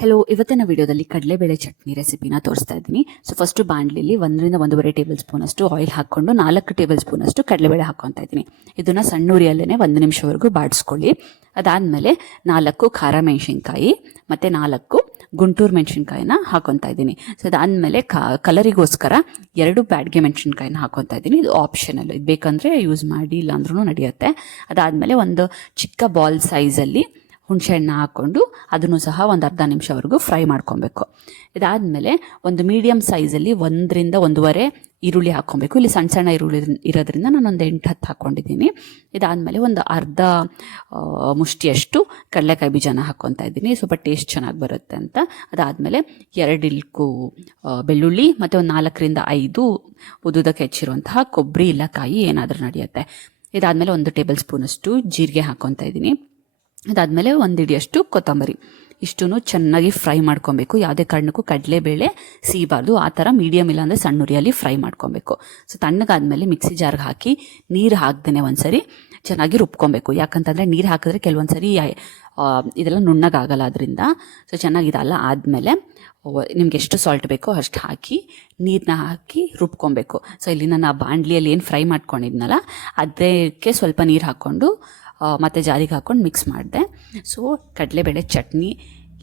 Hello, ಇವತ್ತಿನ ವಿಡಿಯೋದಲ್ಲಿ ಕಡಲೆಬೇಳೆ ಚಟ್ನಿ ರೆಸಿಪಿನ ತೋರಿಸ್ತಾ ಇದ್ದೀನಿ. ಸೊ ಫಸ್ಟು ಬಾಣಲಿಲಿ 1-1.5 ಟೇಬಲ್ ಸ್ಪೂನ್ ಅಷ್ಟು ಆಯಿಲ್ ಹಾಕ್ಕೊಂಡು 4 ಟೇಬಲ್ ಸ್ಪೂನ್ ಅಷ್ಟು ಕಡಲೆಬೇಳೆ ಹಾಕ್ಕೊತಾ ಇದ್ದೀನಿ. ಇದನ್ನು ಸಣ್ಣ ಉರಿಯಲ್ಲೇ 1 ನಿಮಿಷವರೆಗೂ ಬಾಡಿಸ್ಕೊಳ್ಳಿ. ಅದಾದಮೇಲೆ 4 ಖಾರ ಮೆಣಸಿನ್ಕಾಯಿ ಮತ್ತು 4 ಗುಂಟೂರು ಮೆಣಸಿನ್ಕಾಯಿನ ಹಾಕೊತಾ ಇದ್ದೀನಿ. ಸೊ ಅದಾದಮೇಲೆ ಕಲರಿಗೋಸ್ಕರ 2 ಬ್ಯಾಡ್ಗೆ ಮೆಣಸಿನ್ಕಾಯಿನ ಹಾಕೊತಾ ಇದ್ದೀನಿ. ಇದು ಆಪ್ಷನಲ್, ಇದು ಬೇಕಂದರೆ ಯೂಸ್ ಮಾಡಿ, ಇಲ್ಲಾಂದ್ರೂ ನಡೆಯುತ್ತೆ. ಅದಾದಮೇಲೆ ಒಂದು ಚಿಕ್ಕ ಬಾಲ್ ಸೈಜಲ್ಲಿ ಹುಣಸೆಹಣ್ಣು ಹಾಕ್ಕೊಂಡು ಅದನ್ನು ಸಹ ಒಂದು ಅರ್ಧ ನಿಮಿಷವರೆಗೂ ಫ್ರೈ ಮಾಡ್ಕೊಬೇಕು. ಇದಾದಮೇಲೆ ಒಂದು ಮೀಡಿಯಮ್ ಸೈಜಲ್ಲಿ 1-1.5 ಈರುಳ್ಳಿ ಹಾಕ್ಕೊಬೇಕು. ಇಲ್ಲಿ ಸಣ್ಣ ಸಣ್ಣ ಈರುಳ್ಳಿ ಇರೋದ್ರಿಂದ ನಾನೊಂದು 8-10 ಹಾಕ್ಕೊಂಡಿದ್ದೀನಿ. ಇದಾದಮೇಲೆ ಒಂದು ಅರ್ಧ ಮುಷ್ಟಿಯಷ್ಟು ಕಡಲೆಕಾಯಿ ಬೀಜನ ಹಾಕ್ಕೊತಾ ಇದ್ದೀನಿ, ಸ್ವಲ್ಪ ಟೇಸ್ಟ್ ಚೆನ್ನಾಗಿ ಬರುತ್ತೆ ಅಂತ. ಅದಾದಮೇಲೆ 2 ಇಲ್ಕು ಬೆಳ್ಳುಳ್ಳಿ ಮತ್ತು ಒಂದು 4-5 ಉದ್ದುದಕ್ಕೆ ಹೆಚ್ಚಿರುವಂತಹ ಕೊಬ್ಬರಿ ಇಲ್ಲ ಕಾಯಿ ಏನಾದರೂ ನಡೆಯುತ್ತೆ. ಇದಾದಮೇಲೆ 1 ಟೇಬಲ್ ಸ್ಪೂನಷ್ಟು ಜೀರಿಗೆ ಹಾಕ್ಕೊತಾ ಇದ್ದೀನಿ. ಅದಾದಮೇಲೆ 1 ಹಿಡಿಯಷ್ಟು ಕೊತ್ತಂಬರಿ. ಇಷ್ಟೂ ಚೆನ್ನಾಗಿ ಫ್ರೈ ಮಾಡ್ಕೊಬೇಕು. ಯಾವುದೇ ಕಾರಣಕ್ಕೂ ಕಡಲೆಬೇಳೆ ಸಿಗಬಾರ್ದು. ಆ ಥರ ಮೀಡಿಯಮ್ ಇಲ್ಲಾಂದರೆ ಸಣ್ಣ ಉರಿಯಲ್ಲಿ ಫ್ರೈ ಮಾಡ್ಕೊಬೇಕು. ಸೊ ತಣ್ಣಗಾದ್ಮೇಲೆ ಮಿಕ್ಸಿ ಜಾರ್ಗೆ ಹಾಕಿ ನೀರು ಹಾಕ್ದೇ ಒಂದ್ಸರಿ ಚೆನ್ನಾಗಿ ರುಬ್ಕೊಬೇಕು. ಯಾಕಂತಂದರೆ ನೀರು ಹಾಕಿದ್ರೆ ಕೆಲವೊಂದು ಸರಿ ಇದೆಲ್ಲ ನುಣ್ಣಗಾಗಲ್ಲ ಅದರಿಂದ. ಸೊ ಚೆನ್ನಾಗಿದಲ್ಲ ಆದಮೇಲೆ ನಿಮ್ಗೆ ಎಷ್ಟು ಸಾಲ್ಟ್ ಬೇಕೋ ಅಷ್ಟು ಹಾಕಿ ನೀರನ್ನ ಹಾಕಿ ರುಬ್ಕೊಬೇಕು. ಸೊ ಇಲ್ಲಿ ನಾನು ಬಾಣಲಿಯಲ್ಲಿ ಏನು ಫ್ರೈ ಮಾಡ್ಕೊಂಡಿದ್ನಲ್ಲ ಅದಕ್ಕೆ ಸ್ವಲ್ಪ ನೀರು ಹಾಕ್ಕೊಂಡು ಮತ್ತು ಜಾರಿಗೆ ಹಾಕ್ಕೊಂಡು ಮಿಕ್ಸ್ ಮಾಡಿದೆ. ಸೊ ಕಡಲೆಬೇಳೆ ಚಟ್ನಿ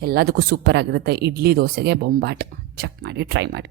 ಎಲ್ಲದಕ್ಕೂ ಸೂಪರ್ ಆಗಿರುತ್ತೆ. ಇಡ್ಲಿ ದೋಸೆಗೆ ಬೊಂಬಾಟ್. ಚೆಕ್ ಮಾಡಿ, ಟ್ರೈ ಮಾಡಿ.